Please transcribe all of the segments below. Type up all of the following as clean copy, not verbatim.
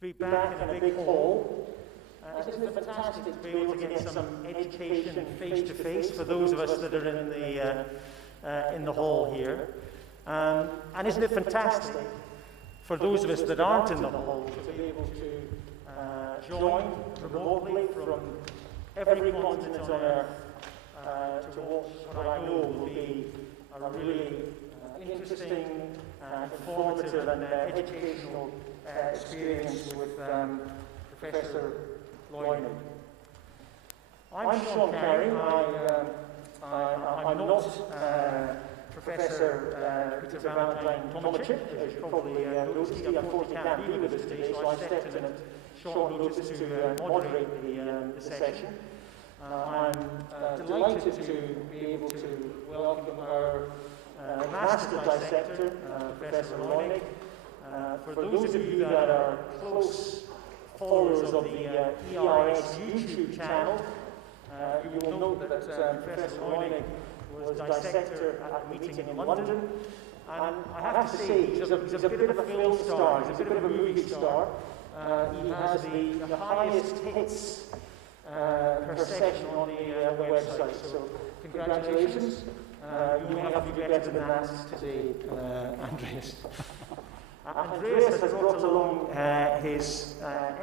to be back in a big hall. Isn't it fantastic to be able to get some education face-to-face for those of us that are in the hall here? And isn't it fantastic for those of us that aren't in the hall to be able to join remotely from every continent on Earth to what I know will be a really interesting, informative and educational experience with Professor Loyne. I'm Sean Carey. I'm not Professor Peter Valentine Tomacic, as you probably noticed. He unfortunately can't be with us today, so I stepped in at short notice to moderate the session. I'm delighted to be able to welcome our Master Dissector, Professor Loyne. For those of you that are close followers of the ERS YouTube channel, you will note that Professor Loyne was dissector at the meeting in London. And I have to say, he's a bit of a film star, he's a bit of a movie star. He has the highest hits per session on the website, so congratulations. You may have to do better than that today, Andreas. Andreas has brought along his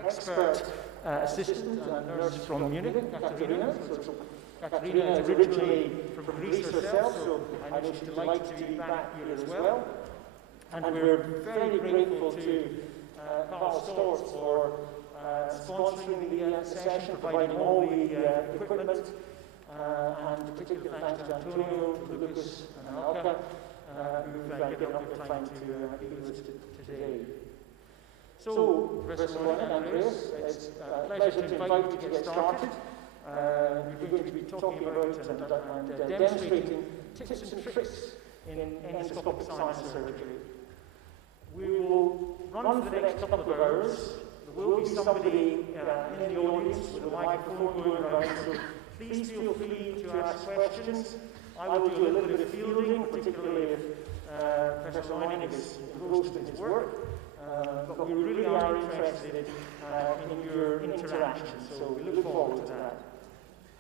expert assistant and nurse from Munich, Katerina. So Katerina is originally from Greece herself, so I know she's delighted to be back here as well. And we're very grateful to Carl Storz for sponsoring the session, providing all the equipment, and particularly thanks to Antonio, Lucas, and Alka, who've given up their time to be with us today. So, Professor Loyne and Andreas, it's a pleasure to invite you to get started. We're going to be talking about and demonstrating tips and tricks in endoscopic science surgery. We will run for the next couple of hours. There will be somebody in the audience with a microphone going around, so please feel free to ask questions. I will do a little bit of fielding, particularly if Professor Loyne is engrossed in his work. But we really are interested in your interaction, so we look forward to that.